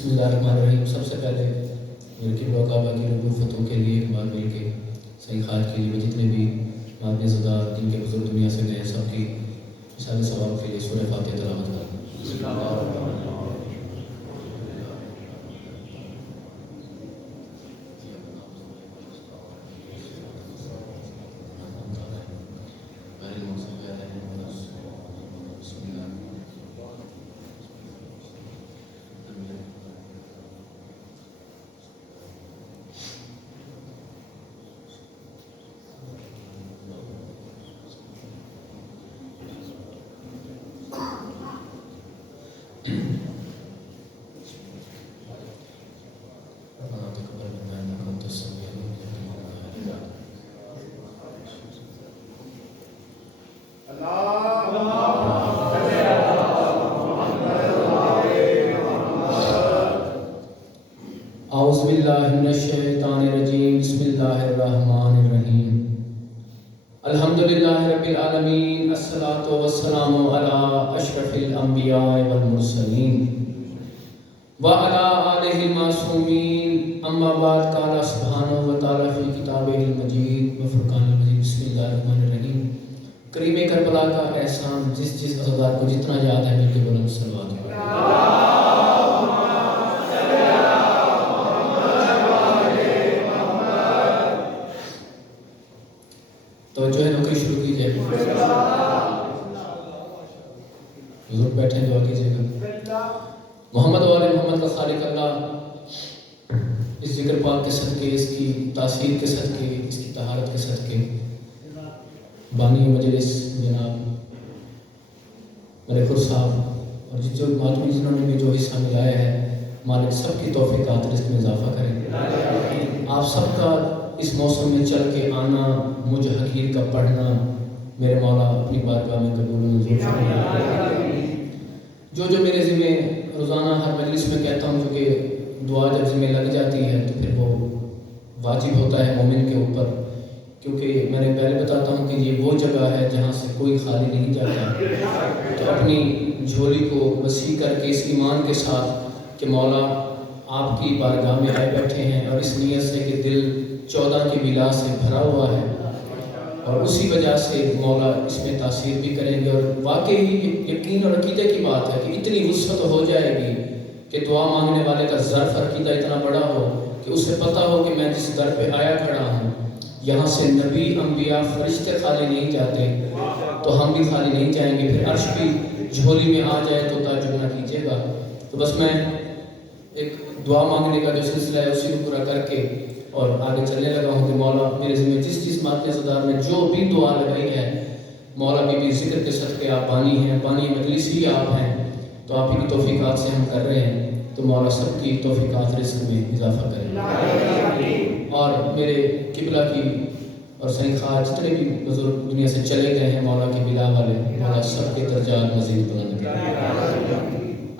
بسم اللہ الرحمن الرحیم۔ سب سے پہلے میرے قبلہ کعبہ کی رکوع فتح کے لیے ایک بار مل کے صحیح خواہش کے لیے جتنے بھی مادی زدہ جن کے بزرگ دنیا سے گئے سب کی مثال ثواب کے لیے سورہ فاتحہ تلاوت کریں۔ اعوذ باللہ من الشیطان الرجیم، بسم اللہ الرحمن الرحیم۔ الحمدللہ رب العالمین، الصلاۃ والسلام علی اشرف الانبیاء والمرسلین وعلی آلہ المعصومین، اما بعد، قال سبحانہ وتعالی فی کتابہ المجید وفرقان المجید۔ بسم اللہ الرحمن الرحیم۔ کریم کربلا کا احسان جس عزادار کو جتنا یاد ہے مل کے بلند صلوات پڑھیں۔ توجہ ہے، نوکری شروع کیجئے، بزرگ بیٹھے دعا کیجئے گا۔ محمد و آل محمد کا خالق اللہ اس ذکر پاک کے صدقے، اس کی تاثیر کے صدقے، اس کی طہارت کے صدقے، بانی مجلس جناب ملک صاحب اور جو معلومی جنہوں نے بھی جو حصہ ملایا ہے، مالک سب کی توفیقات رزق میں اضافہ کریں۔ آپ سب کا اس موسم میں چل کے آنا، مجھ حقیر کا پڑھنا، میرے مولا اپنی بارگاہ میں قبول منظور فرمائے۔ جو میرے ذمہ روزانہ ہر مجلس میں کہتا ہوں، جو کہ دعا جب ذمہ لگ جاتی ہے تو پھر وہ واجب ہوتا ہے مومن کے اوپر، کیونکہ میں نے پہلے بتاتا ہوں کہ یہ وہ جگہ ہے جہاں سے کوئی خالی نہیں جاتا۔ تو اپنی جھولی کو وسیع کر کے اس ایمان کے ساتھ کہ مولا آپ کی بارگاہ میں آئے بیٹھے ہیں، اور اس نیت سے کہ دل 14 کی بلا سے بھرا ہوا ہے، اور اسی وجہ سے مولا اس میں تاثیر بھی کریں گے۔ اور واقعی یقین اور عقیدے کی بات ہے کہ اتنی وسعت ہو جائے گی کہ دعا مانگنے والے کا ظرف عقیدہ اتنا بڑا ہو کہ اسے پتہ ہو کہ میں جس در پہ آیا کھڑا ہوں، یہاں سے نبی، انبیاء، فرشتے خالی نہیں جاتے، تو ہم بھی خالی نہیں جائیں گے۔ پھر عرش بھی جھولی میں آ جائے تو تعجب نہ کیجیے گا۔ تو بس میں ایک دعا مانگنے کا جو سلسلہ ہے اسی کو پورا کر کے اور آگے چلنے لگا ہوں کہ مولا میرے ذمہ جس مادہ زدار میں جو بھی دعا لگائی ہے، مولا بھی ذکر کے صدقے آپ بانی ہیں، بانی مجلس ہی آپ ہیں، تو آپ ہی کی توفیقات سے ہم کر رہے ہیں، تو مولا سب کی توفیقات رزق میں اضافہ کریں۔ اور میرے قبلہ کی اور صحیح خواہ جتنے بھی بزرگ دنیا سے چلے گئے ہیں، مولا کے بلا والے، مولا سب کے درجات مزید بلند کریں۔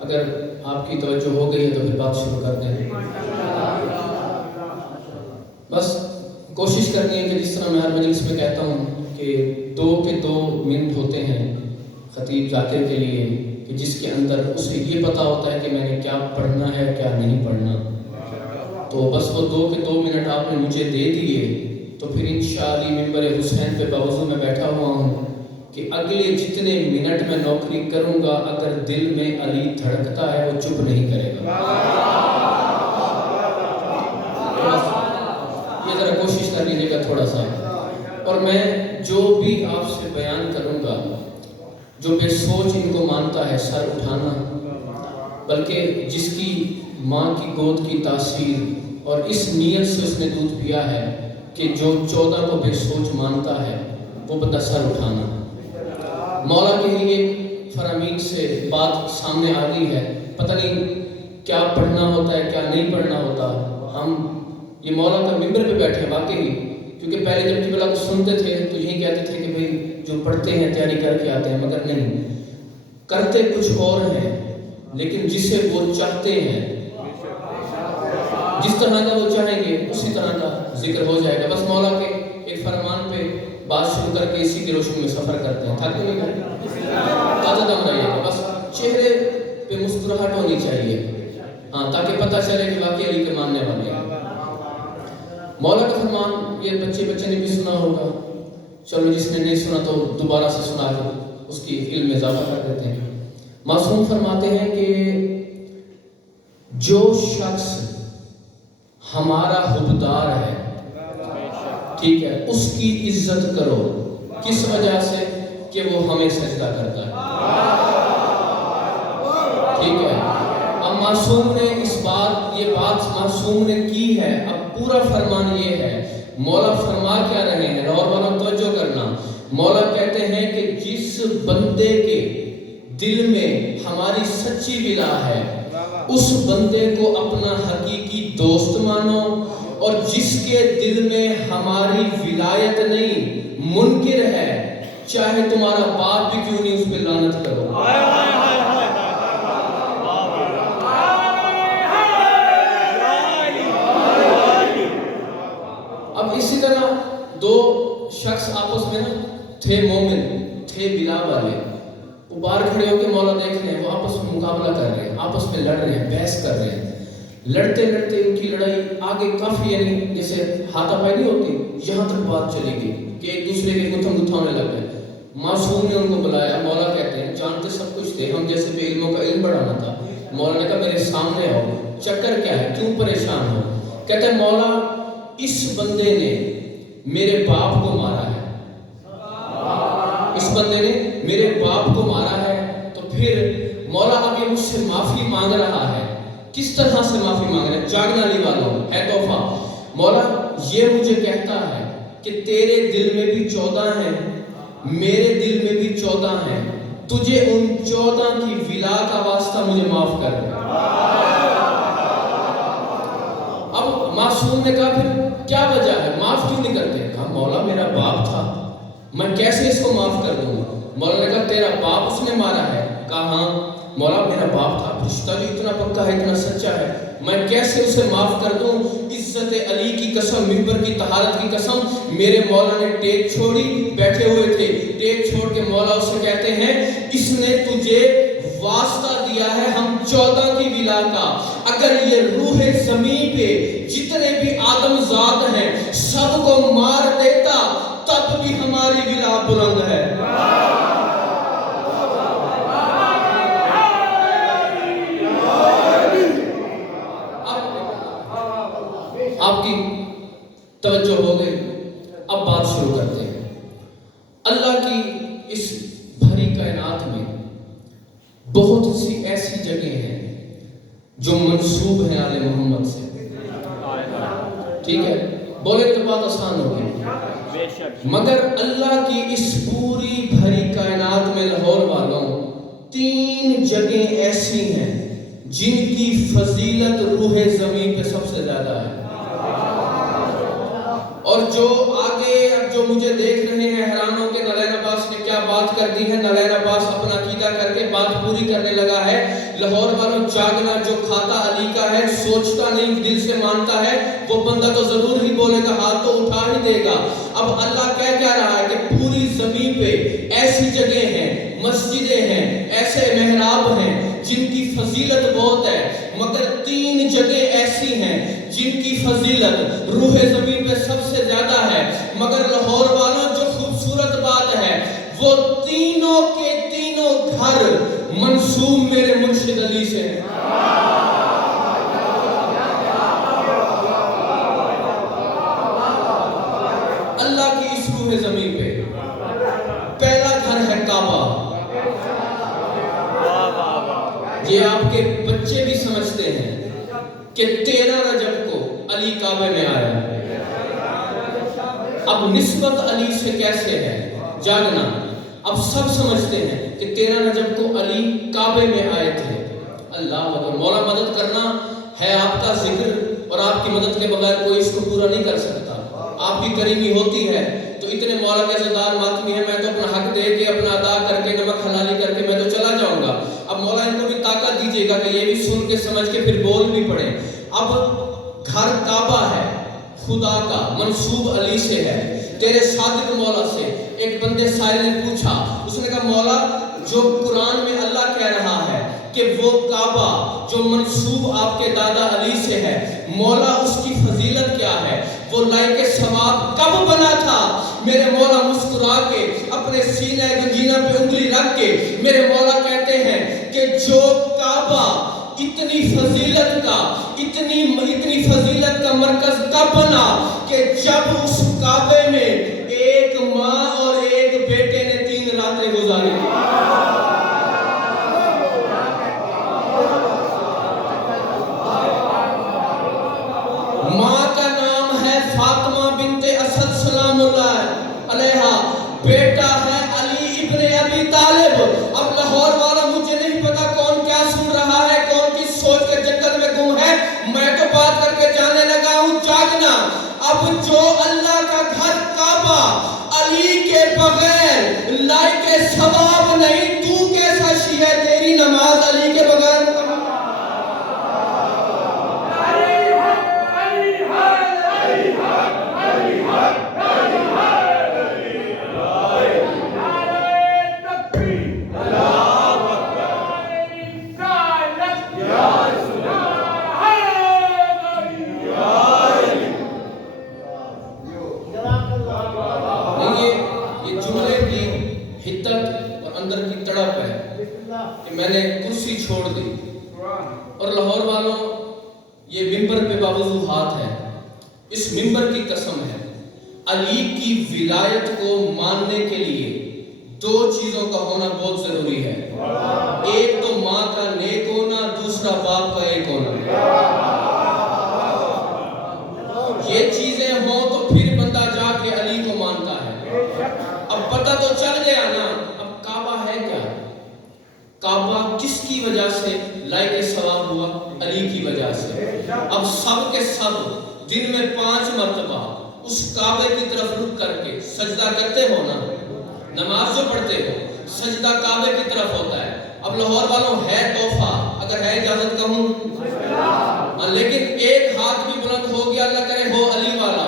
اگر آپ کی توجہ ہو گئی ہے تو پھر بات شروع کر دیں۔ بس کوشش کرنی ہے کہ جس طرح میں ہر مجلس میں کہتا ہوں کہ 2 منٹ ہوتے ہیں خطیب ذاکر کے لیے، کہ جس کے اندر اسے یہ پتہ ہوتا ہے کہ میں نے کیا پڑھنا ہے کیا نہیں پڑھنا، تو بس وہ 2 منٹ آپ نے مجھے دے دیے، تو پھر انشاءاللہ ممبر حسین پہ باوضو میں بیٹھا ہوا ہوں کہ اگلے جتنے منٹ میں نوکری کروں گا، اگر دل میں علی دھڑکتا ہے وہ چپ نہیں کرے گا۔ یہ ذرا کوشش کر لیجیے گا تھوڑا سا۔ اور میں جو بھی آپ سے بیان کروں گا، جو بے سوچ ان کو مانتا ہے سر اٹھانا، بلکہ جس کی ماں کی گود کی تاثیر اور اس نیت سے اس نے دودھ پیا ہے کہ جو 14 کو بے سوچ مانتا ہے وہ بندہ سر اٹھانا۔ مولا کے لیے فرامین سے بات سامنے آ گئی ہے، پتہ نہیں کیا پڑھنا ہوتا ہے کیا نہیں پڑھنا ہوتا۔ ہم یہ مولا کا ممبر پہ بیٹھے واقعی، کیونکہ پہلے جب قبلہ کو سنتے تھے تو یہی کہتے تھے کہ بھئی جو پڑھتے ہیں تیاری کر کے آتے ہیں، مگر نہیں، کرتے کچھ اور ہیں، لیکن جسے وہ چاہتے ہیں، جس طرح کا وہ چاہیں گے اسی طرح کا ذکر ہو جائے گا۔ بس مولا کے ایک فرمان پہ بات شروع کر کے اسی کی روشنی میں سفر کرتے ہیں۔ تھک نہیں گئے؟ تازہ دم رہیے گا، بس چہرے پہ مسکراہٹ ہونی چاہیے۔ ہاں تاکہ پتہ چلے کہ واقعی علی کے ماننے والے ہیں۔ مولا کا فرمان یہ بچے نے بھی سنا ہوگا، چلو جس نے نہیں سنا تو دوبارہ سے سنا کے اس کی علم میں اضافہ کر دیتے ہیں۔ معصوم فرماتے ہیں کہ جو شخص ہمارا حبدار ہے، ٹھیک ہے، اس کی عزت کرو، کس وجہ سے؟ کہ وہ ہمیں سجدہ کرتا ہے، ٹھیک ہے۔ اب معصوم نے یہ بات معصوم نے کی ہے، اب پورا فرمان یہ ہے، مولا فرما کیا رہے ہیں، اور والوں توجہ کرنا، مولا کہتے ہیں کہ جس بندے کے دل میں ہماری سچی ولا ہے اس بندے کو اپنا حقیقی دوست مانو، اور جس کے دل میں ہماری ولایت نہیں، منکر ہے، چاہے تمہارا باپ بھی کیوں نہیں، اس پہ لعنت کرو۔ اب اسی طرح دو شخص آپس میں تھے، مومن تھے، ولا والے، وہ باہر کھڑے ہو کے مولا دیکھ رہے ہیں، وہ آپس میں مقابلہ کر رہے ہیں، آپس میں لڑ رہے ہیں، بحث کر رہے ہیں۔ لڑتے ان کی لڑائی آگے کافی، یعنی جیسے ہاتھا پائی نہیں ہوتی، یہاں تک بات چلی گئی کہ ایک دوسرے کے گتھم ہونے لگ گئے۔ معصوم نے ان کو بلایا، مولا کہتے ہیں جانتے سب کچھ تھے، ہم جیسے بھی علموں کا علم بڑھانا تھا۔ مولا نے کہا میرے سامنے آؤ، چکر کیا ہے، کیوں پریشان ہو؟ کہتے ہیں مولا اس بندے نے میرے باپ کو مارا ہے، اس بندے نے میرے باپ کو مارا ہے، تو پھر مولا اب یہ مجھ سے معافی مانگ رہا ہے، کس طرح سے معافی مانگ رہا ہے؟ جاگنا علی والوں ہے تحفہ، مولا یہ مجھے کہتا ہے کہ تیرے دل میں بھی 14 ہیں، میرے دل میں بھی 14 ہیں، تجھے ان 14 کی ولا کا واسطہ مجھے معاف کر دے۔ اب معصوم نے کہا پھر کیا وجہ ہے، معاف کیوں نہیں کرتے؟ کہا مولا میرا باپ تھا، میں کیسے اس کو معاف کر دوں؟ مولا نے کہا تیرا باپ اس نے مارا ہے؟ کہا ہاں مولا میرا باپ تھا، رشتہ بھی اتنا پکا ہے، اتنا سچا ہے، میں کیسے اسے معاف کر دوں؟ عزت علی کی قسم، منبر کی طہارت کی قسم، میرے مولا نے ٹیک چھوڑی، بیٹھے ہوئے تھے، ٹیک چھوڑ کے مولا اسے کہتے ہیں اس نے تجھے واسطہ دیا ہے ہم 14 کی ولا کا، اگر یہ روح زمین پہ جتنے بھی آدم ذات ہیں سب کو مار دیتا تب بھی ہماری ولا بلند ہے۔ آپ کی توجہ ہو گئی، اب بات شروع کرتے ہیں۔ اللہ کی اس بھری کائنات میں بہت سی ایسی جگہیں ہیں جو منسوب ہیں آل محمد سے، ٹھیک ہے، بولے تو بات آسان ہوگی، مگر اللہ کی اس پوری بھری کائنات میں لاہور والوں 3 جگہیں ایسی ہیں جن کی فضیلت روح زمین پہ سب سے زیادہ ہے، اور جو آگے اب جو مجھے دیکھ رہے ہیں حیرانوں کے نلین عباس نے کیا بات کر دی ہے، نلین عباس اپنا عقیدہ کر کے بات پوری کرنے لگا ہے۔ لاہور والوں جاگنا، جو کھاتا علی کا ہے، سوچتا نہیں دل سے مانتا ہے، وہ بندہ تو ضرور ہی بولے گا، ہاتھ تو اٹھا ہی دے گا۔ اب اللہ کیا رہا ہے کہ پوری زمین پہ ایسی جگہیں ہیں، مسجدیں ہیں، ایسے محراب ہیں جن کی فضیلت بہت ہے، مگر 3 جگہیں ایسی ہیں جن کی فضیلت روح زمین پہ سب سے زیادہ ہے، مگر لاہور والوں جو خوبصورت بات ہے وہ تینوں کے تینوں گھر منسوب میرے مرشد علی سے ہیں۔ اللہ کی اس روح زمین پہ پہلا گھر ہے کعبہ، یہ آپ کے بچے بھی سمجھتے ہیں کہ 13 رجب کو علی کعبے میں آیا، اب نسبت علی سے کیسے ہے جاننا، اب سب سمجھتے ہیں کہ 13 رجب کو علی کعبے میں آئے تھے۔ اللہ اکبر، مولا مدد کرنا ہے آپ کا ذکر، اور آپ کی مدد کے بغیر کوئی اس کو پورا نہیں کر سکتا، آپ کی کریمی ہوتی ہے تو اتنے مولا کے عزادار ماتمی ہیں، میں تو اپنا حق دے کے اپنا ادا کر کے نمک حلالی کر کے میں تو چلا جاؤں گا، اب مولا ان کو بھی طاقت دیجیے گا کہ یہ بھی سن کے سمجھ کے پھر بول بھی پڑے۔ اب گھر کعبہ ہے خدا کا، منسوب علی سے ہے، تیرے صادق مولا سے۔ ایک بندے سائل نے پوچھا، اس نے کہا مولا جو قرآن میں اللہ کہہ رہا ہے کہ وہ کعبہ جو منسوب آپ کے دادا علی سے ہے، مولا اس کی فضیلت کیا ہے، وہ لائق ثواب کب بنا تھا؟ میرے مولا مسکرا کے اپنے سینہ گنجینہ پہ انگلی رکھ کے میرے مولا کہتے ہیں کہ جو کعبہ اتنی فضیلت کا مرکز کب بنا کہ جب اس کعبے میں ایک ماں اور ایک بیٹے نے 3 راتیں گزاری۔ ماں کا نام ہے فاطمہ بنت اسد سلام اللہ علیہا، بیٹا ہے علی ابن ابی طالب۔ اب لاہور والا مجھے نہیں پتا کون کیا سن رہا ہے، کون کس سوچ کے جنگل میں گم ہے، میں تو بات کر کے جانے لگا ہوں جاگنا۔ اب جو اللہ کا گھر کعبہ علی کے بغیر لائق ثواب نہیں، تو کیسا شیعہ تیری نماز علی کے بغیر میں نے کرسی چھوڑ دی۔ اور لاہور والوں، یہ ممبر پہ باوضو ہاتھ ہے، اس ممبر کی قسم ہے، علی کی ولایت کو ماننے کے لیے 2 چیزوں کا ہونا بہت ضروری ہے، ایک تو ماں کا نیک ہونا، دوسرا باپ کا ایک ہونا۔ یہ چیزیں ہوں تو پھر بندہ جا کے علی کو مانتا ہے۔ اب پتہ تو چل گیا نا، اب کعبہ ہے کیا؟ کعبہ کس کی وجہ سے لائق ثواب ہوا؟ علی کی وجہ سے۔ اب سب کے سب دن میں 5 مرتبہ اس کعبے کی طرف رک کر کے سجدہ کرتے ہو نا، نماز جو پڑھتے ہو سجدہ کعبے کی طرف ہوتا ہے۔ اب لاہور والوں ہے تحفہ، اگر ہے اجازت کہوں، لیکن ایک ہاتھ بھی بلند ہو گیا، اللہ کرے ہو علی والا،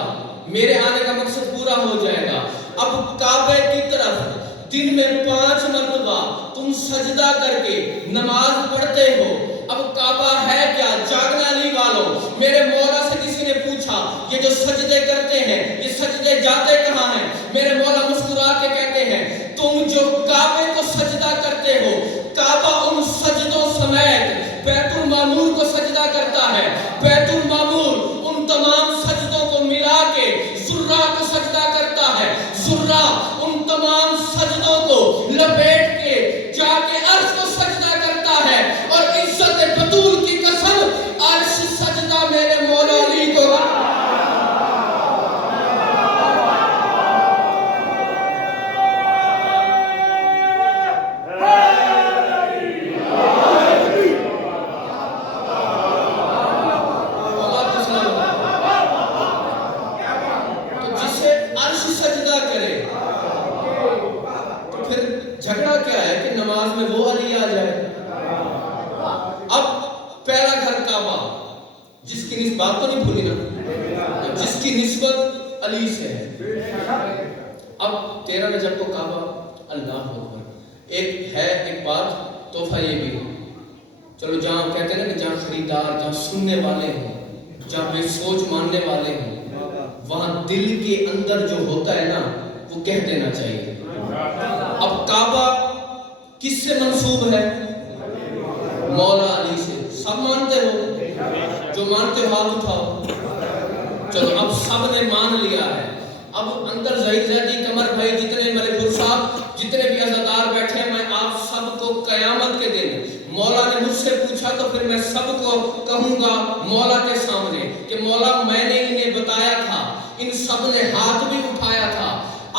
میرے آنے کا مقصد پورا ہو جائے گا۔ اب کعبے کی طرف دن میں 5 مرتبہ تم سجدہ کر کے نماز پڑھتے ہو، اب کعبہ ہے کیا؟ جاگنا علی والوں، میرے مولا سے کسی نے پوچھا یہ جو سجدے کرتے ہیں یہ سجدے جاتے کہاں ہیں؟ میرے مولا مسکرا کے کہتے ہیں تم جو کعبے کو سجدہ کرتے ہو، کعبہ ان سجدوں سمیت بیت المعمور کو سجدہ کرتا ہے، بیت المعمور ان تمام سجدوں کو ملا کے ذرہ کو سجدہ کرتا ہے، ذرہ ان تمام سجدوں کو لپیٹ کے جا کے عرش کو سجدہ کرتا ہے، اور عزت بطول کی قسم عرش سجدہ میرے مولا علی کو۔ جھگڑا کیا ہے کہ نماز میں وہ علی آ جائے۔ اب پہلا گھر کعبہ، جس کی نسبت، بات تو نہیں بھولی نا، جس کی نسبت علی سے ہے۔ اب 13 رجب کو کعبہ، اللہ اکبر، ایک بات تحفہ یہ بھی، چلو جہاں کہتے ہیں نا کہ جہاں خریدار، جہاں سننے والے ہوں، جہاں بے سوچ ماننے والے ہوں، وہاں دل کے اندر جو ہوتا ہے نا وہ کہہ دینا چاہیے۔ اب کعبہ کس سے منسوب ہے؟ مولا علی سے۔ سب مانتے ہو؟ جو مانتے ہو ہاتھ اٹھاؤ۔ چلو اب سب نے مان لیا ہے، اب اندر ظہیر زیدی، قمر بھائی، جتنے ملک پور صاحب، جتنے بھی عزادار بیٹھے ہیں، میں آپ سب کو قیامت کے دن مولا نے مجھ سے پوچھا تو پھر میں سب کو کہوں گا مولا کے سامنے کہ مولا میں نے انہیں بتایا تھا، ان سب نے ہاتھ بھی اٹھایا تھا،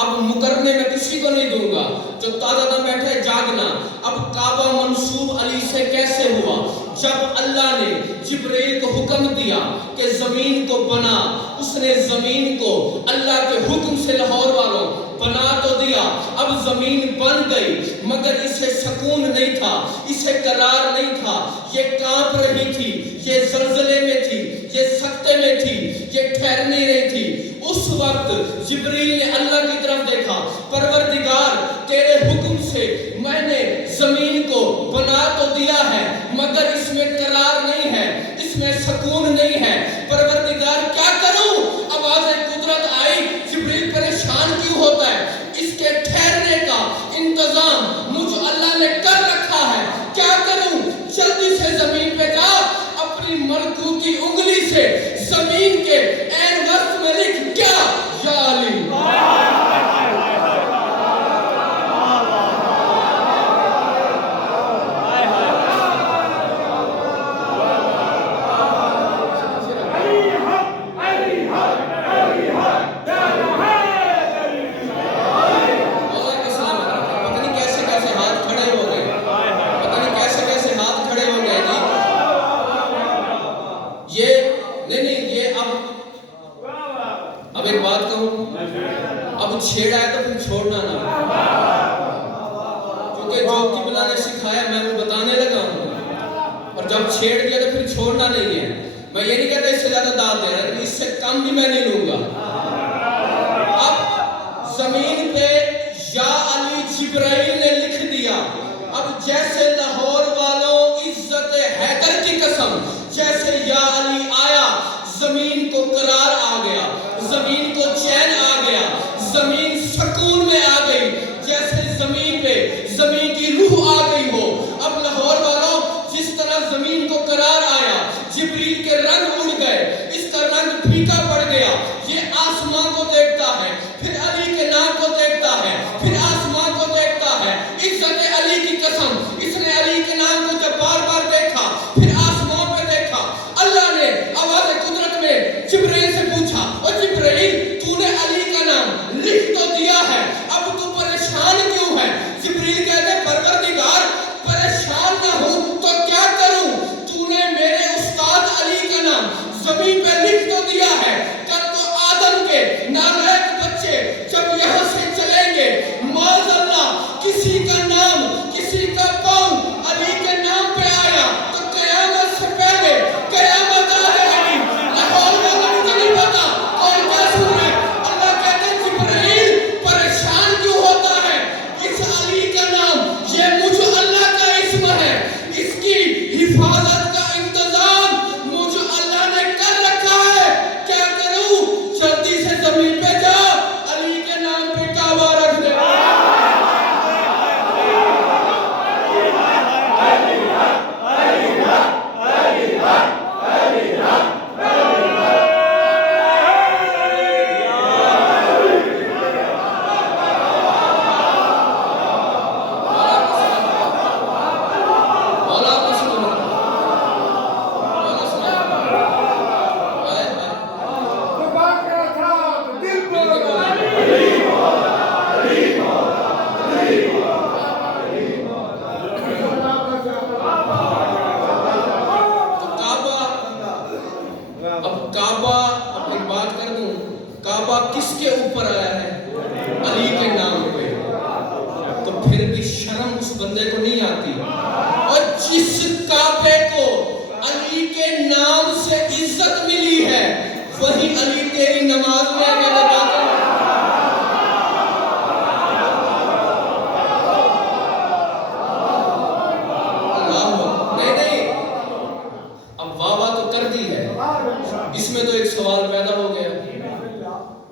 اب مکرنے میں کسی کو نہیں دوں گا، جو تازہ دم بیٹھے جاگنا۔ اب کعبہ منسوب علی سے کیسے ہوا؟ جب اللہ نے جبرائیل کو حکم دیا کہ زمین کو بنا، اس نے زمین کو اللہ کے حکم سے، لاہور والوں، بنا تو دیا۔ اب زمین بن گئی مگر اسے سکون نہیں تھا، اسے قرار نہیں تھا، یہ کانپ رہی تھی، یہ زلزلے میں تھی، یہ سکتے میں تھی، یہ ٹھہر نہیں رہی تھی۔ اس وقت جبریل نے اللہ کی طرف دیکھا، پروردگار تیرے حکم سے میں نے زمین کو بنا تو دیا ہے چھیڑا ہے تو پھر چھوڑنا نہ، کیونکہ جو قبلہ نے سکھایا میں وہ بتانے لگا ہوں، اور جب چھیڑ دیا تو پھر چھوڑنا نہیں ہے۔ میں یہ نہیں کہتا اس سے زیادہ داد دینا، لیکن اس سے کم بھی میں نہیں لوں گا۔ اب زمین پہ یا علی جبرائیل نے لکھ دیا، اب جیسے لاہور والوں عزت حیدر کی قسم، جیسے یا علی آیا زمین کو قرار آ گیا، زمین کو چین آ گیا، زمین سکون میں آ گئی، جیسے زمین پہ زمین کی روح آ گئی ہو۔ اب لاہور والوں جس طرح زمین کو قرار آیا، جبریل کے رنگ اڑ گئے، اس کا رنگ پھیکا پڑ گیا، یہ آسمان کو دیکھتا ہے، پھر علی کے نام کو دیکھتا ہے، پھر آسمان کو دیکھتا ہے۔ عزت علی کی قسم، اس نے علی کے نام کو جب بار بار دیکھا، پھر آسمان پہ دیکھا، اللہ نے آواز قدرت میں جبرائیل سے پوچھا، اور جبرائیل تو نے علی کا نام لکھ تو دیا ہے، اب تو پریشان کیوں ہے؟ جبرائیل کہتے ہیں پروردگار پریشان نہ ہوں تو کیا کروں؟ تو نے میرے استاد علی کا نام زمین پہ لکھ تو دیا ہے، کل کو آدم کے نالائق بچے جب یہاں سے چلیں گے، معاذ اللہ کسی کا نام، کسی کا پاؤں علی کے نام پہ آیا تو قیامت سے پہلے قیامت آئے گی، لاہور والوں کو نہیں پتا کون کیا سن رہا ہے۔ اللہ کہتے ہیں جبرائیل پریشان کیوں ہوتا ہے؟ اس علی کا نام یہ مجھ اللہ کا اسم ہے، اس کی حفاظت کا انتظام مجھ اللہ نے کر رکھا ہے، کیا کروں؟ جلدی سے زمین پہ جا، علی کے نام پہ کعبہ رکھ دے۔ کعبہ کس کے اوپر آیا ہے؟ علی کے نام پہ، تو پھر بھی شرم اس بندے کو نہیں آتی۔ اور جس کعبے کو علی کے نام سے عزت ملی ہے، وہی علی تیری نماز میں آگے لگا کر نہیں، اب واہ تو کر دی ہے، اس میں تو ایک سوال پیدا ہو گیا۔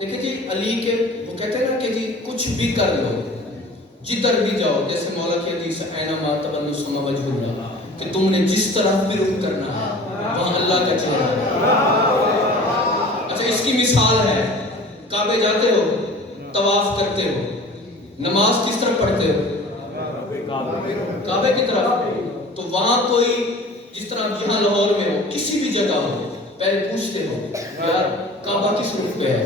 دیکھیں جی علی کے وہ کہتے ہیں نا کہ جی کچھ بھی کر لو، جدھر بھی جاؤ، جیسے مولا کی حدیث ہے اینما تولوا ثم وجہ اللہ، کہ تم نے جس طرف بھی رخ کرنا ہے وہاں اللہ کا چہرہ ہے۔ اچھا اس کی مثال ہے، کعبے جاتے ہو، طواف کرتے ہو، نماز کس طرف پڑھتے ہو؟ کعبے کی طرف۔ تو وہاں کوئی جس طرح یہاں لاہور میں ہو، کسی بھی جگہ ہو، پہلے پوچھتے ہو یار کعبہ کس رخ پہ ہے؟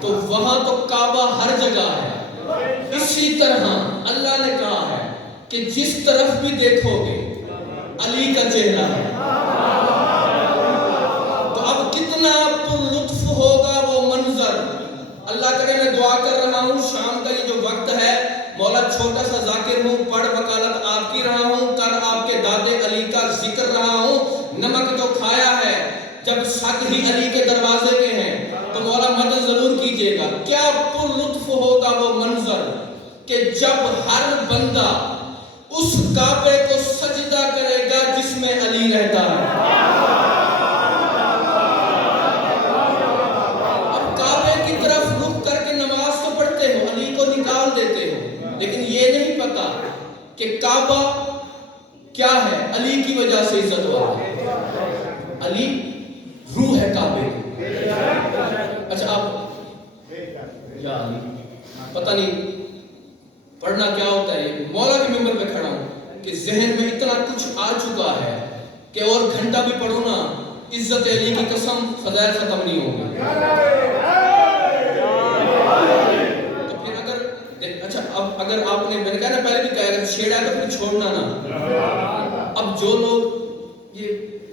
تو وہاں تو کعبہ ہر جگہ ہے۔ اسی طرح اللہ نے کہا ہے کہ جس طرف بھی دیکھو گے علی کا چہرہ ہے۔ تو اب کتنا پر لطف ہوگا وہ منظر۔ اللہ کرے میں دعا کر رہا ہوں، شام کا یہ جو وقت ہے، مولا چھوٹا سا ذاکر ہوں، پڑھ وکالت آپ کی رہا ہوں، کر آپ کے دادے علی کا ذکر رہا ہوں، نمک تو کھایا ہے، جب سگ ہی علی کے دروازے پہ ہیں تو مولا مدد ضرور کیجئے گا۔ کیا پر لطف ہوگا وہ منظر کہ جب ہر بندہ اس کعبے کو سجدہ کرے گا جس میں علی رہتا ہے۔ اب کعبے کی طرف رخ کر کے نماز تو پڑھتے ہو، علی کو نکال دیتے ہو، لیکن یہ نہیں پتا کہ کعبہ کیا ہے، علی کی وجہ سے عزت ہوا ہے۔ علی روح ہے کعبے کی۔ اچھا آپ یا علی پتہ نہیں پڑھنا کیا ہوتا ہے، مولا کے ممبر پہ کھڑا ہوں کہ ذہن میں اتنا کچھ آ چکا ہے کہ اور گھنٹہ بھی پڑھوں نا، عزت علی کی قسم فضائل ختم نہیں ہوگی۔ تو پھر اچھا اب اگر آپ نے میں نے کہا نا پہلے بھی کہا اگر چھیڑا تو پھر چھوڑنا نا۔ اب جو لوگ یہ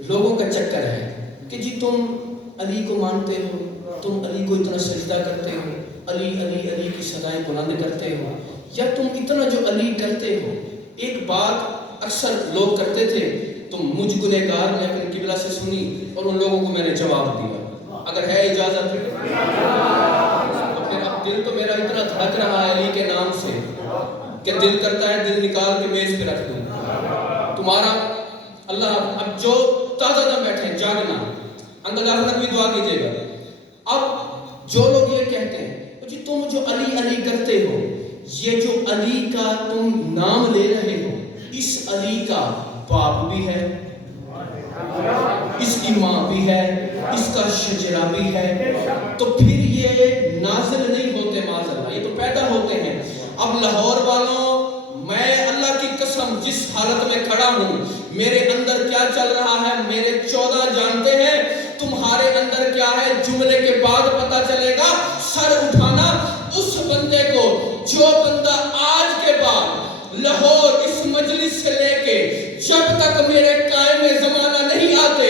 لوگوں کا چکر ہے کہ جی تم علی کو مانتے ہو، تم علی کو اتنا سجدہ کرتے ہو، علی علی علی کی صدائیں بلند کرتے ہو، یا تم اتنا جو علی کرتے ہو؟ ایک بات اکثر لوگ کرتے تھے، تم مجھ گنہگار نے اپنے قبلہ سے سنی اور ان لوگوں کو میں نے جواب دیا۔ اگر ہے اجازت پھر اب دل تو میرا اتنا دھڑک رہا ہے علی کے نام سے کہ دل کرتا ہے دل نکال کے میز پہ رکھ دوں۔ تمہارا اللہ اب جو تازہ نہ بیٹھے جاگنا، اندر آخرت بھی دعا کیجیے گا۔ اب جو لوگ یہ کہتے ہیں جی تم جو علی علی کرتے ہو، یہ جو علی کا تم نام لے رہے ہو، اس علی کا باپ بھی ہے، اس کی ماں بھی ہے، اس کا شجرہ بھی ہے، تو پھر یہ نازل نہیں ہوتے معاذ، یہ تو پیدا ہوتے ہیں۔ اب لاہور والوں، میں اللہ کی قسم جس حالت میں کھڑا ہوں، میرے اندر کیا چل رہا ہے میرے 14 جانتے ہیں، تمہارے اندر کیا ہے جملے کے بعد پتا چلے گا۔ سر اٹھانا اس بندے کو جو بندہ آج کے بعد لاہور اس مجلس سے لے کے جب تک میرے قائم زمانہ نہیں آتے،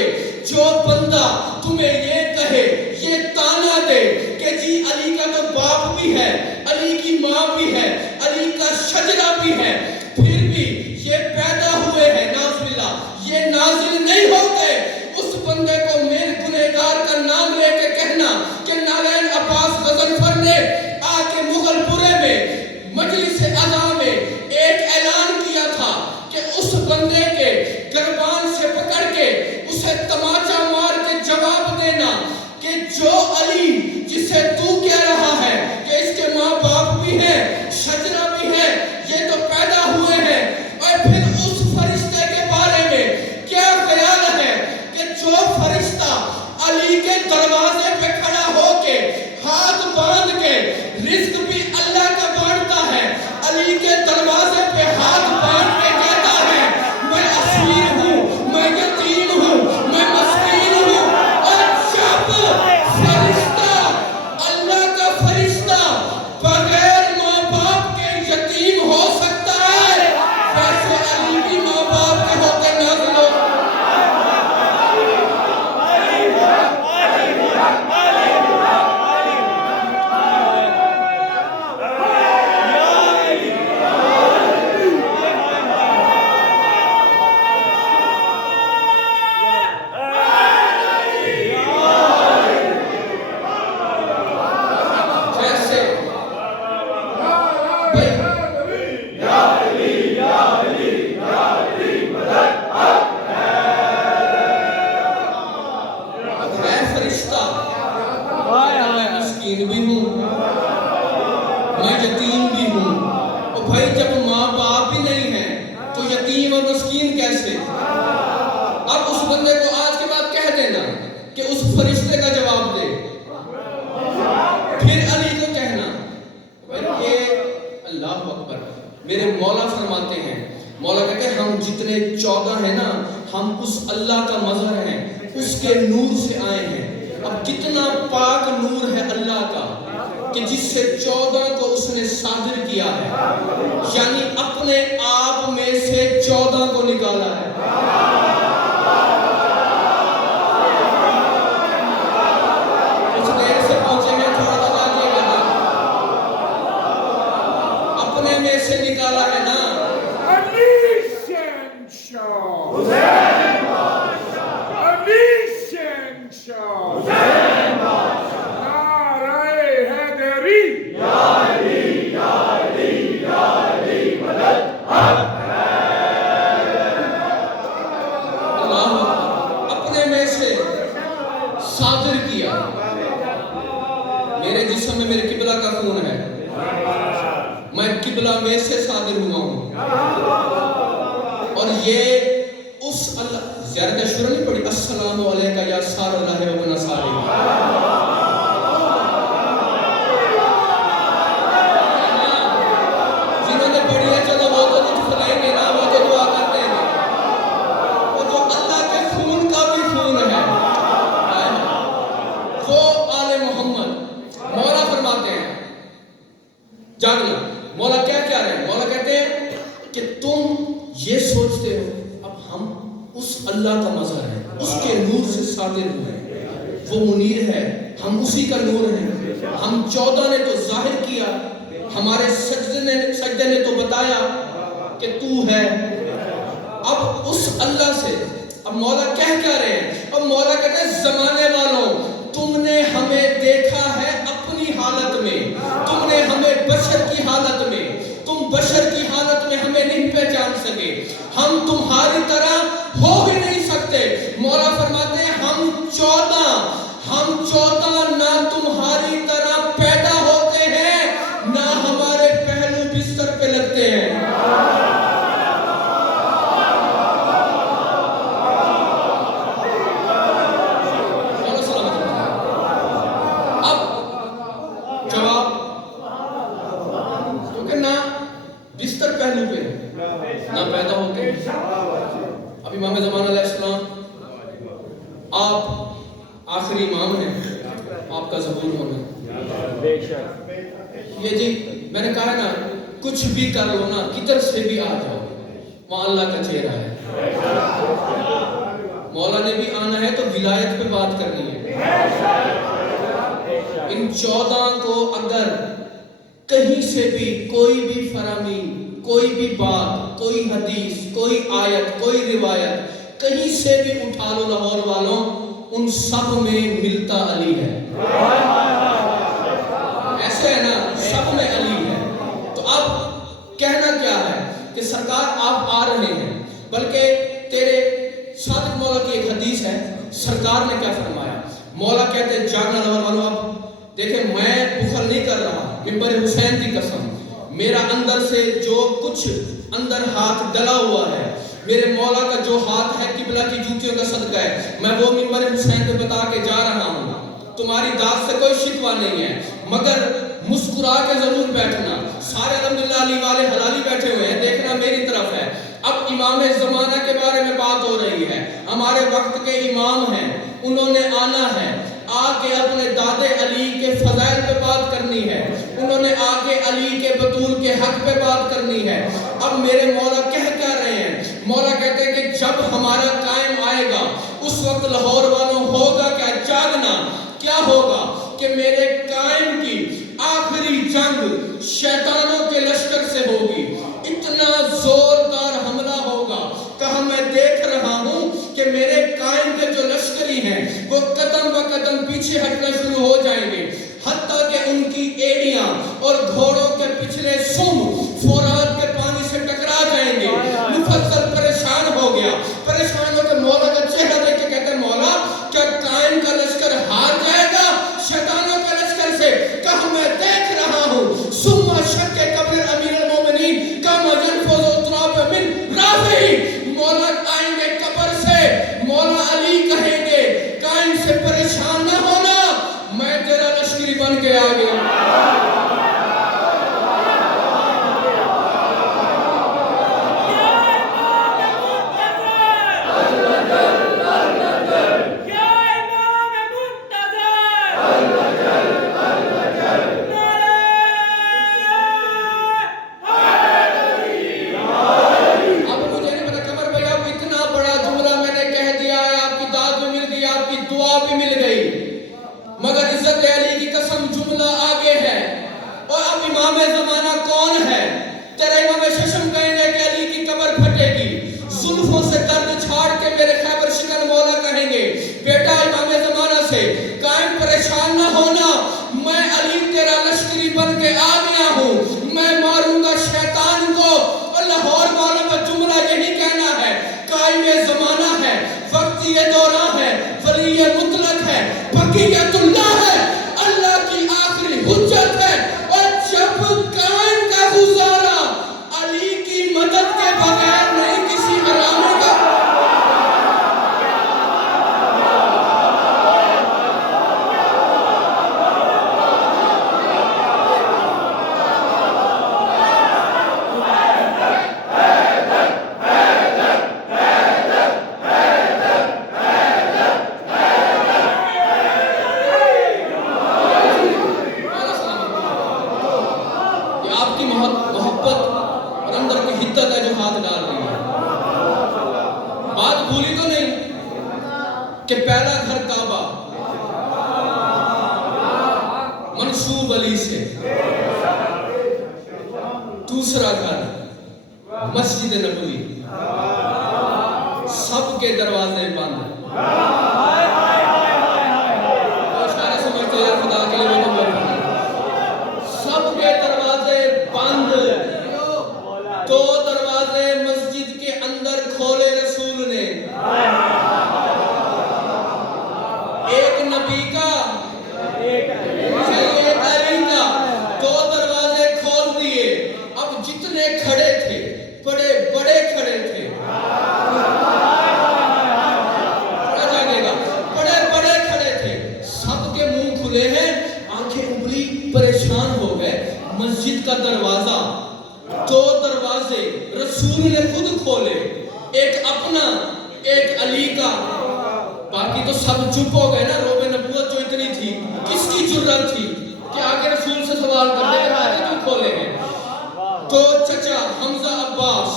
جو بندہ تمہیں یہ کہے، یہ تانا دے کہ جی علی کا تو باپ بھی ہے، علی کی ماں بھی ہے، علی کا شجرہ بھی ہے، پھر بھی یہ پیدا ہوئے ہیں، نعوذ باللہ یہ نازل نہیں ہوتے، اس بندے کو میرے گنہگار کا نام لے کے کہنا کہ نالین عباس غضنفر نے آ کے مغل پورے میں مجلس اعضاء میں ایک اعلان کیا تھا کہ اس بندے کے گربان سے پکڑ کے اسے تماچا مار کے جواب دینا کہ جو علی جسے تو کہہ رہا ہے کہ اس کے ماں باپ بھی ہیں، شجرہ بھی ہے، یہ تو پیدا ہوئے ہیں، اور پھر اس فرشتے کے بارے میں کیا خیال ہے کہ جو فرشتہ علی کے دروازے پہ کھڑا ہو کے ہاتھ باندھ کے رزق بھی اللہ کا بانٹتا ہے، علی کے دروازے پہ ہاتھ باندھ کے کہتا ہے میں اسیر ہوں، میں یتیم ہوں، میں مسکین ہوں، اور جب فرشتہ اللہ کا فرشتہ بغیر ماں باپ کے یتیم ہو سکتا ہے، ویسے علی بھی ماں باپ کے ہوتے نازل ہو۔ میرے مولا فرماتے ہیں، مولا کہتے ہیں ہم جتنے 14 ہیں نا، ہم اس اللہ کا مظہر ہیں، اس کے نور سے آئے ہیں۔ اب کتنا پاک نور ہے اللہ کا کہ جس سے 14 کو اس نے صادر کیا ہے، یعنی اپنے آپ میں سے 14 کو نکالا ہے۔ کچھ دیر سے پہنچے ہیں، تھوڑا بتا دیے گا نا، اپنے میں سے نکالا ہے نا۔ اپنے میں سے صادر کیا، میرے جسم میں میرے قبلہ کا خون ہے، میں قبلہ میں سے صادر ہوا ہوں، اور یہ اس اللہ زیارت شروع نہیں پڑھی، السلام علیکہ یا سار اللہ وابن صالح، جنہوں نے پڑھی ہے چلو وہ تو نہیں پھلائیں گے نا، وہ تو دعا کرتے ہیں، وہ جو اللہ کے خون کا بھی خون ہے، وہ آل محمد۔ مولا فرماتے ہیں جاننا، مولا کیا کہہ رہے ہیں؟ مولا کہتے ہیں کہ تم یہ سوچتے ہو اب ہم اس اللہ کا مظہر ہے، اس کے نور سے صادر ہوئے ہیں، وہ منیر ہے، ہم اسی کا نور ہیں، ہم 14 نے تو ظاہر کیا، ہمارے سجدے نے تو بتایا کہ تو ہے۔ اب اس اللہ سے اب مولا کہہ کیا رہے ہیں؟ اب مولا کہتے ہیں زمانے والوں، تم نے ہمیں دیکھا ہے اپنی حالت میں، تم نے ہمیں بشر کی حالت میں، تم بشر کی حالت میں ہمیں نہیں پہچان سکے، ہم تمہاری طرح ہو ہی نہیں سکتے۔ مولا فرماتے ہیں ہم 14 نہ تمہاری طرح پیدا ہوتے ہیں، نہ ہمارے پہلو بستر پہ لگتے ہیں۔ امام زمان علیہ السلام آپ آخری امام ہیں، آپ کا ظہور ہونا۔ یہ جی میں نے کہا نا، کچھ بھی کر لو نا، کدھر سے بھی آ جاؤ، وہاں اللہ کا چہرہ ہے۔ مولا نے بھی آنا ہے تو ولایت پہ بات کرنی ہے۔ ان 14 کو اگر کہیں سے بھی کوئی بھی فرامین، کوئی بھی بات، کوئی حدیث، کوئی آیت، کوئی روایت کہیں سے بھی اٹھا لو لاہور والوں، ان سب میں ملتا علی ہے۔ ایسے ہے نا، سب میں علی ہے۔ تو اب کہنا کیا ہے کہ سرکار آپ آ رہے ہیں، بلکہ تیرے صادق مولا کی ایک حدیث ہے، سرکار نے کیا فرمایا؟ مولا کہتے ہیں جاگنا لاہور والوں، اب دیکھیں میں بخل نہیں کر رہا، منبر حسین کی قسم، میرا اندر سے جو کچھ اندر ہاتھ ڈلا ہوا ہے، میرے مولا کا جو ہاتھ ہے قبلہ کی جوتیوں کا صدقہ ہے، میں وہ منبر حسین پہ بتا کے جا رہا ہوں۔ تمہاری داد سے کوئی شکوہ نہیں ہے، مگر مسکرا کے ضرور بیٹھنا۔ سارے الحمدللہ علی والے حلالی بیٹھے ہوئے ہیں، دیکھنا میری طرف ہے۔ اب امام زمانہ کے بارے میں بات ہو رہی ہے، ہمارے وقت کے امام ہیں، انہوں نے آنا ہے، آگے اپنے دادے علی کے فضائل پہ بات کرنی ہے، انہوں نے آگے علی کے بطول کے حق پہ بات کرنی ہے۔ اب میرے مولا کہہ کیا رہے ہیں؟ مولا کہتے ہیں کہ جب ہمارا قائم آئے گا، اس وقت لاہور والوں ہوگا کیا؟ جاگنا۔ کیا ہوگا؟ کہ میرے قائم کی آخری جنگ شیطانوں کے لشکر سے ہوگی، اتنا زوردار حملہ ہوگا۔ کہا میں دیکھ رہا ہوں کہ میرے قائم کے جو لشکری ہیں وہ قدم بہ قدم پیچھے ہٹنا شروع ہو جائیں گے، حتیٰ کہ ان کی ایڑیاں اور گھوڑوں کے پچھلے سم فرات کے پانی سے ٹکرا جائیں گے۔ مفصل پریشان ہو گیا، پریشان ہو کے مولا کا چہرہ دیکھ کے کہتے ہیں مولا کیا قائم کا لشکر ہار جائے گا شیطانوں کے لشکر سے؟ کہا میں دیکھ رہا ہوں، ثم شق قبر امیر المومنین کما ينفض التراب من رافعہ، مولا آئیں گے قبر سے، مولا علی کہیں گے قائم سے پریشان نہ ہونا، میں تیرا لشکری بن کے آ گیا۔ علی سے دوسرا گھر مسجد نبوی، سب کے دروازے بند. اشارہ سمجھتے ہیں خدا کے لیے، سب کے دروازے بند. دو دروازے مسجد کے اندر کھولے رسول نے، ایک نبی کا ایک علی کا. دو دروازے کھول دیے. اب جتنے کھڑے تھے، بڑے بڑے کھڑے تھے، بڑے بڑے کھڑے تھے، سب کے منہ کھلے ہیں، آنکھیں ابلی، پریشان ہو گئے. مسجد کا دروازہ، دو دروازے رسول نے خود کھولے، ایک اپنا ایک علی کا. باقی تو سب چپ ہو گئے نا. روب نبوت جو اتنی تھی، کس کی جرات تھی کہ آگے رسول سے سوال کرنے کے آگے کیوں کھولے ہیں. تو چچا حمزہ عباس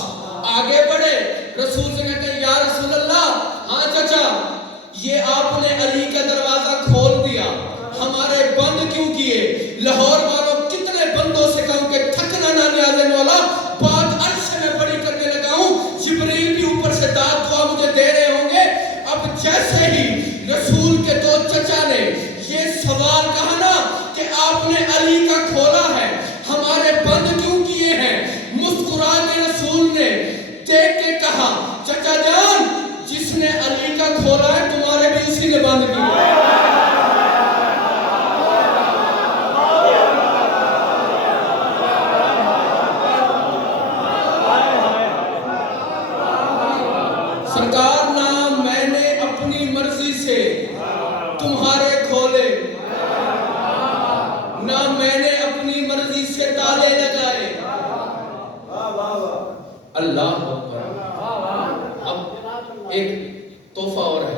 آگے بڑھے، رسول سے کہتے ہیں یا رسول اللہ، ہاں چچا یہ آپ نے علی کا دروازہ کھول دیا، ہمارے بند کیوں کیے؟ لاہور والوں کتنے بندوں سے کہوں کہ تھکنا نہ نیاز مولا، بات عرش میں بڑی کرنے لگا ہوں، جبریل بھی اوپر سے داد دعا مجھے دے رہے ہوں گے. اب جیسے ہی رسول کے دو چچا نے یہ سوال کہا نا کہ آپ نے علی کا کھولا ہے، ہمارے بند کیوں کیے ہیں، مسکرا کے رسول نے دیکھ کے کہا چچا جان، جس نے علی کا کھولا ہے تمہارے بھی اسی نے بند کیے. سرکار نہ میں نے اپنی مرضی سے تمہارے کھولے، نہ میں نے اپنی مرضی سے تالے لگائے. اللہ اکبر. اب ایک تحفہ اور ہے،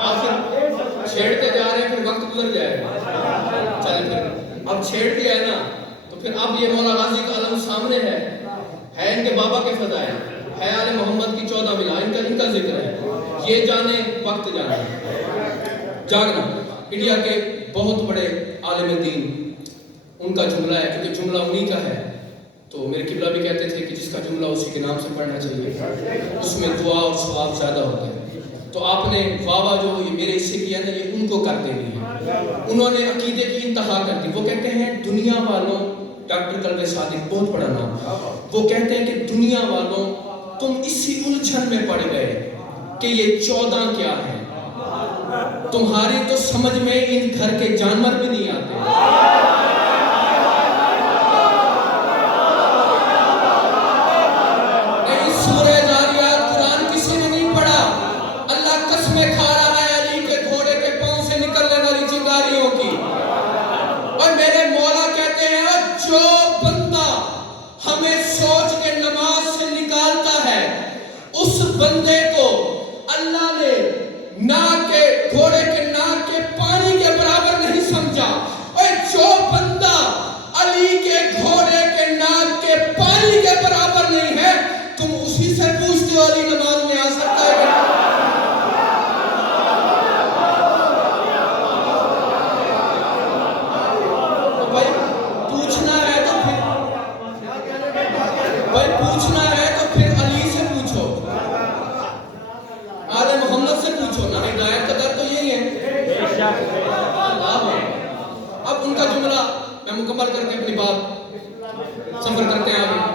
آخر چھیڑتے جا رہے ہیں، پھر وقت گزر جائے. چلے پھر اب چھیڑ دیا ہے نا، تو پھر اب یہ مولا غازی کا علم سامنے ہے ان کے بابا کے فضائل ہے، آل محمد کی 14 ملا، ان کا ذکر ہے. یہ جانے وقت جانا جاگنا. انڈیا کے بہت بڑے عالم دین، ان کا جملہ ہے، کیونکہ جملہ انہی کا ہے. تو میرے قبلہ بھی کہتے تھے کہ جس کا جملہ اسی کے نام سے پڑھنا چاہیے، اس میں دعا اور ثواب زیادہ ہوتا ہے. تو آپ نے واہ جو یہ میرے حصے کیا نا، یہ ان کو کر دینی ہے. انہوں نے عقیدے کی انتہا کر دی. وہ کہتے ہیں دنیا والوں، ڈاکٹر قلب صادق بہت بڑا نام، وہ کہتے ہیں کہ دنیا والوں تم اسی الجھن میں پڑ گئے کہ یہ 14 کیا ہے. تمہاری تو سمجھ میں ان گھر کے جانور بھی نہیں آتے. نہیں، سورہ زاریات قرآن کسی نے نہیں پڑھا. اللہ قسمیں کھا رہا ہے علی کے گھوڑے کے پاؤں سے نکلنے والی چنگاریوں کی. اور میرے مولا کہتے ہیں جو بندہ ہمیں سوچ کے نماز سے نکالتا ہے، اس بندے کو اللہ نے ناک کے گھوڑے کے ناک کے پانی کے برابر نہیں سمجھا. اور جو بندہ علی کے گھوڑے کے ناک کے پانی کے برابر نہیں ہے، تم اسی سے پوچھتے ہو علی نماز میں آ سکتا ہے کیا؟ بھائی پوچھنا ہے تو پھر علی سے پوچھو، آل محمد سے پوچھو نا. ہدایت کا در تو یہی ہے. اب ان کا جملہ میں مکمل کر کے اپنی بات سفر کرتے ہیں آگے،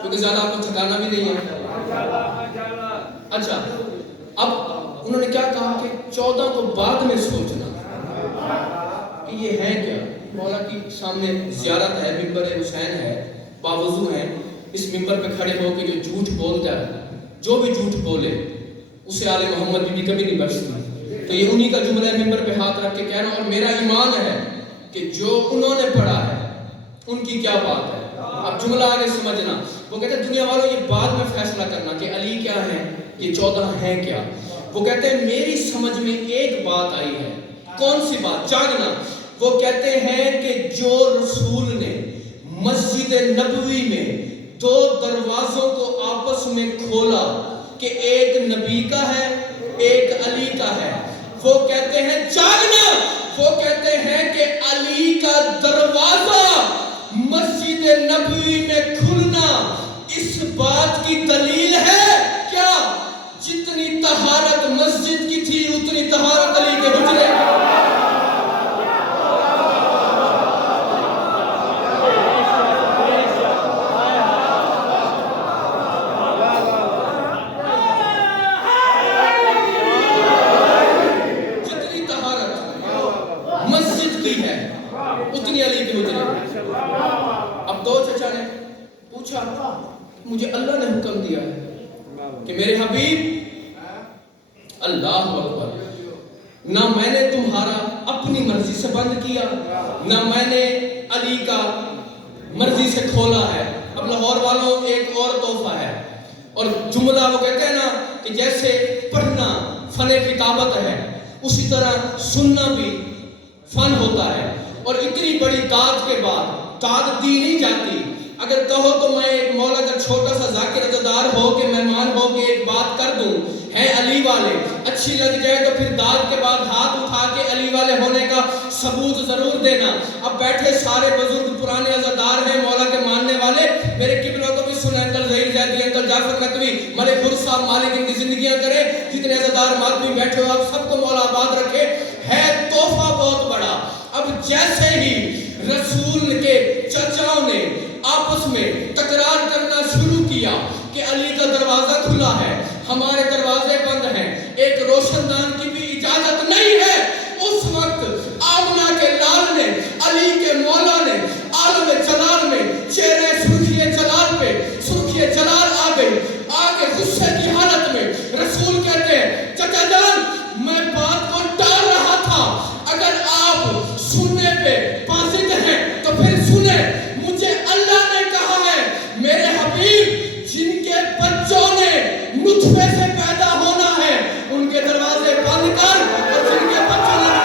کیونکہ زیادہ آپ کو ٹھکانا بھی نہیں ہے. اچھا، اب انہوں نے کیا کہا کہ 14 کو بعد میں سوچنا کہ یہ ہے کیا. مولا کی سامنے زیارت ہے، منبر حسین ہے، باوضو ہیں. اس منبر پہ کھڑے ہو کے جو جھوٹ بولتا ہے، جو بھی جھوٹ بولے اسے آل محمد بھی کبھی نہیں بخشتی. تو یہ انہی کا جملہ ہے، منبر پہ ہاتھ رکھ کے کہنا. اور میرا ایمان ہے کہ جو انہوں نے پڑھا ہے ان کی کیا بات ہے. اب جملہ آگے سمجھنا. وہ کہتے ہیں دنیا والوں یہ بعد میں فیصلہ کرنا کہ علی کیا ہے، یہ 14 ہیں کیا. وہ کہتے ہیں میری سمجھ میں ایک بات آئی ہے. کون سی بات؟ جاگنا. وہ کہتے ہیں کہ جو رسول نے مسجد نبوی میں 2 دروازوں کو آپس میں کھولا کہ ایک نبی کا ہے ایک علی کا ہے، وہ کہتے ہیں جاگنا. وہ کہتے ہیں کہ علی کا دروازہ مسجد نبوی میں کھلنا اس بات کی دلیل ہے کیا جتنی طہارت مسجد کی تھی اتنی طہارت علی کے حجرے مجھے اللہ نے حکم دیا ہے کہ میرے حبیب اللہ اکبر نہ میں نے تمہارا اپنی مرضی سے بند کیا نہ میں نے علی کا مرضی سے کھولا ہے. اب لاہور والوں ایک اور تحفہ ہے اور جملہ وہ کہتے ہیں نا کہ جیسے پڑھنا فن کتابت ہے اسی طرح سننا بھی فن ہوتا ہے اور اتنی بڑی داد کے بعد داد دی نہیں جاتی. اگر کہو تو میں ایک مولا کا چھوٹا سا ذاکر عزادار ہو کے مہمان ہو کے ایک بات کر دوں ہے علی والے اچھی لگ جائے تو پھر داد کے بعد ہاتھ اٹھا کے علی والے ہونے کا ثبوت ضرور دینا. اب بیٹھے سارے بزرگ پرانے عزادار ہیں مولا کے ماننے والے میرے قبلوں کو بھی سنا انکل ظہیر زیدی انکل جعفر نقوی ملک حر صاحب مالک ان کی زندگیاں کرے جتنے عزادار ماتمی بیٹھے ہو آپ سب کو مولا آباد رکھے. ہے تحفہ بہت بڑا. اب جیسے ہی رسول کے چچاؤں نے آپس میں تکرار کرنا شروع کیا کہ علی کا دروازہ کھلا ہے ہمارے دروازے بند ہیں ایک روشن دان کی بھی اجازت نہیں ہے. اس وقت آمنہ کے لال نے علی کے مولا نے عالم جلال میں چہرے سرخی جلال پہ سرخی جلال آ گئی آگے غصے کی حالت میں رسول کہتے ہیں چچا جان میں بات کو ٹال رہا تھا اگر آپ سننے پہ پاسد ہیں تو پھر سنیں. مجھے اللہ نے کہا ہے میرے حبیب جن کے بچوں نے نطفے سے پیدا ہونا ہے ان کے دروازے بند کر اور جن کے بچوں نے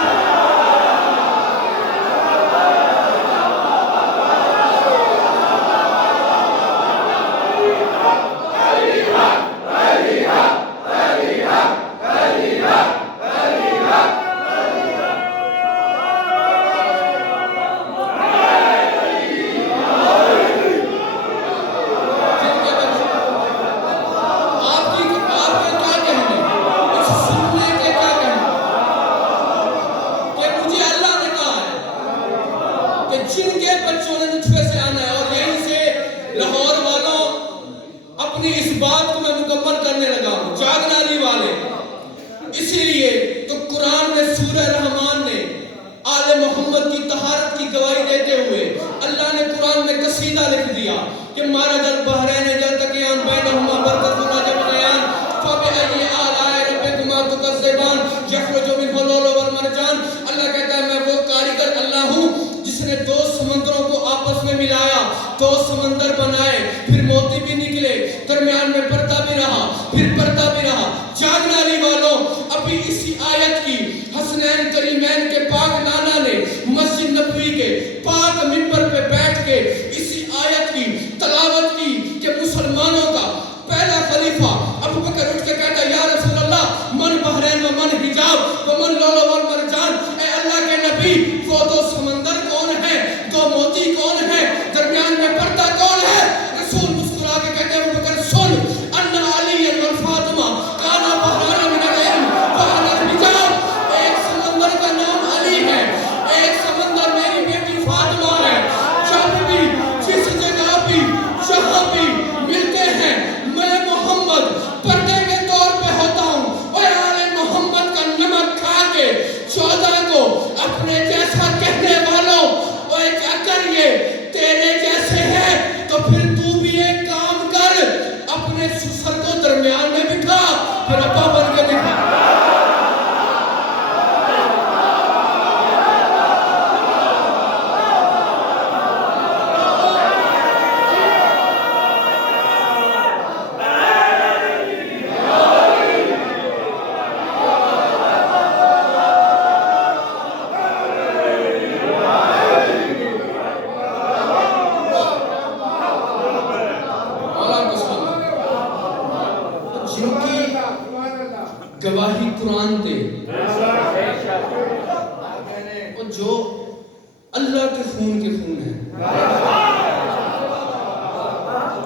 اللہ کے خون ہیں.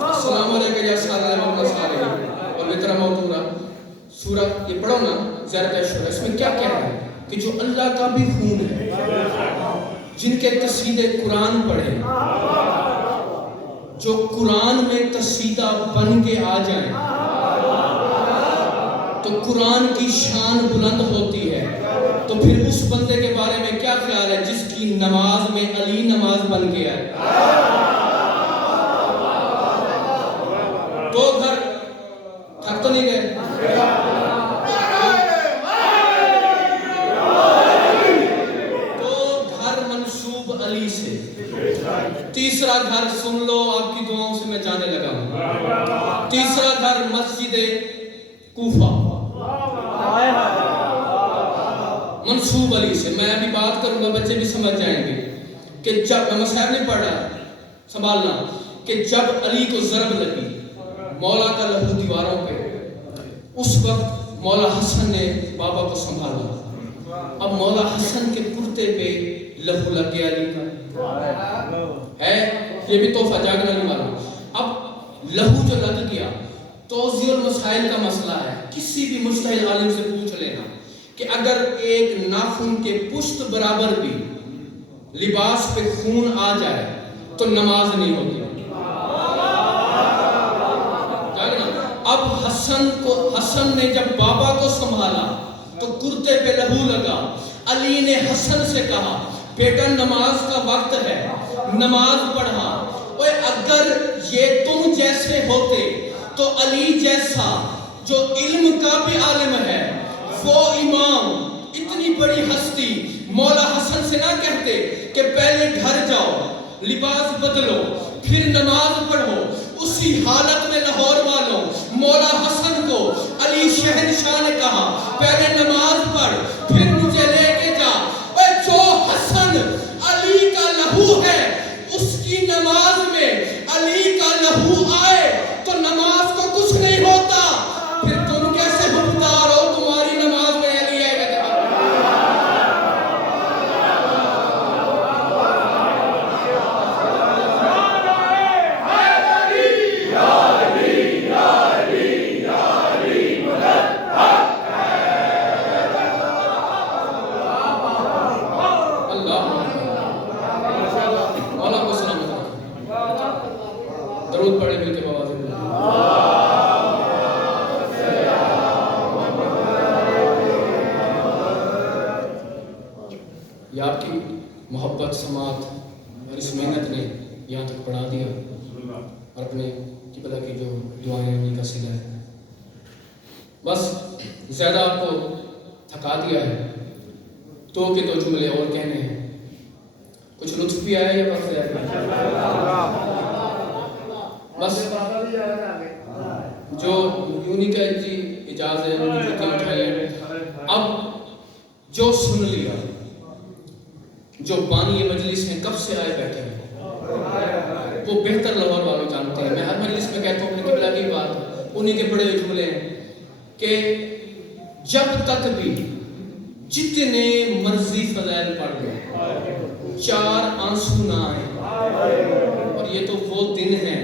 السلام علیکم یا سارے مولا سارے اور مترا موتورا. سورہ یہ پڑھو نا زیارت شورا، اس میں کیا کہہ رہا ہے کہ جو اللہ کا بھی خون ہے، جن کے قصیدے قرآن پڑھے، جو قرآن میں قصیدہ بن کے آ جائیں تو قرآن کی شان بلند ہوتی ہے. تو پھر اس بندے کے بارے میں کیا خیال ہے جس کی نماز میں علی نماز بن کے آئے؟ تو گھر تھک تو نہیں گئے؟ تو گھر منسوب علی سے. تیسرا گھر سن لو، آپ کی دعاؤں سے میں جانے لگا ہوں. تیسرا گھر مسجد کوفہ منسوب علی سے. میں ابھی بات کروں گا، بچے بھی سمجھ جائیں گے کہ جب میں مسائل نہیں پڑھ رہا، سنبھالنا، کہ جب علی کو ضرب لگی مولا کا لہو دیواروں پہ، اس وقت مولا حسن نے بابا کو سنبھالا. اب مولا حسن کے کرتے پہ لہو لگ گیا علی کا ہے. یہ بھی تحفہ جاگنا نہیں معلوم. اب لہو جو لگ گیا، توضیح المسائل کا مسئلہ ہے. کسی بھی مجتہد عالم سے پوچھ لینا کہ اگر ایک ناخن کے پشت برابر بھی لباس پہ خون آ جائے تو نماز نہیں ہوتی. اب حسن نے جب بابا کو سنبھالا تو کرتے پہ لہو لگا. علی نے حسن سے کہا بیٹا نماز کا وقت ہے، نماز پڑھا. اوے اگر یہ تم جیسے ہوتے تو علی جیسا جو علم کا بھی عالم ہے، وہ امام، اتنی بڑی ہستی، مولا حسن سے نہ کہتے کہ پہلے گھر جاؤ، لباس بدلو، پھر نماز پڑھو. اسی حالت میں لاہور والوں مولا حسن کو علی شہنشاہ نے کہا پہلے نماز پڑھ پھر مجھے لے کے جا. اے جو حسن علی کا لہو ہے، اس کی نماز میں علی کا لہو آئے تو نماز کو کچھ نہیں ہوتا. پھر تم کیسے حکمدار ہو؟ تمہاری نماز میں علی ہے. درود پڑھے مل کے بابا سے. یہ آپ کی محبت، سماعت اور اس محنت نے یہاں تک پڑھا دیا، اور اپنے قبلہ کی جو دعائیں انہیں کا صلہ ہے. بس زیادہ آپ کو تھکا دیا ہے، تو کہ تو جملے اور کہنے ہیں. کچھ لطف بھی آیا یا بس بس جو یونی کا جی اجازت ہے انہوں نے جوتی اٹھائی. اب جو سن لیا، جو بانی مجلس میں کب سے آئے بیٹھے ہیں، وہ بہتر لاہور والوں جانتے ہیں. میں ہر مجلس میں کہتا ہوں اپنے قبلہ کی بات، انہیں کے بڑے جملے ہیں کہ جب تک بھی جتنے مرضی فضائل پڑھ لو، 4 آنسو نہ آئیں. اور یہ تو وہ دن ہیں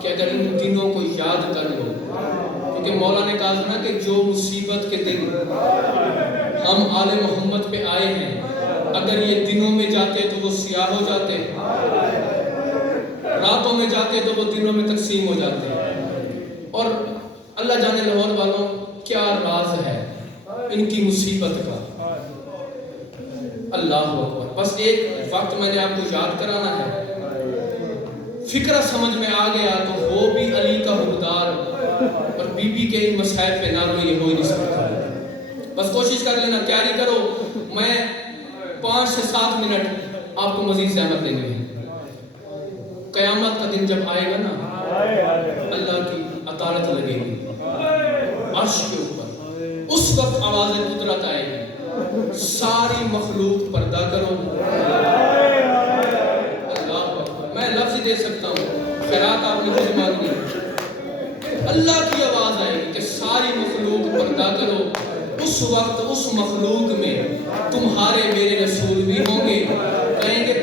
کہ اگر ان دنوں کو یاد کر لو، کیونکہ مولا نے کہا نا کہ جو مصیبت کے دن ہم آل محمد پہ آئے ہیں، اگر یہ دنوں میں جاتے تو وہ سیاہ ہو جاتے، راتوں میں جاتے تو وہ دنوں میں تقسیم ہو جاتے. اور اللہ جانے لاہور والوں کیا راز ہے ان کی مصیبت کا. اللہ اکبر. بس ایک وقت میں نے آپ کو یاد کرانا ہے، فکرہ سمجھ میں آ گیا تو وہ بھی علی کا حقدار اور بی بی کے ان مسائل پہ نہ یہ ہو ہی نہیں سکتا. بس کوشش کر لینا، تیاری کرو. میں 5 سے 7 منٹ آپ کو مزید زحمت دیں گے. قیامت کا دن جب آئے گا نا، اللہ کی عطارت لگے گی عرش کے اوپر، اس وقت آواز قدرت آئے گی، ساری مخلوق پردہ کرو. میں لفظ دے سکتا ہوں، خیرات آپ نے خود مانگنی، اللہ کی آواز آئے گی کہ ساری مخلوق پردہ کرو. اس وقت اس مخلوق میں تمہارے میرے رسول بھی ہوں گے، کہیں گے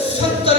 70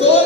2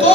2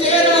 13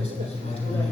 اس بات کو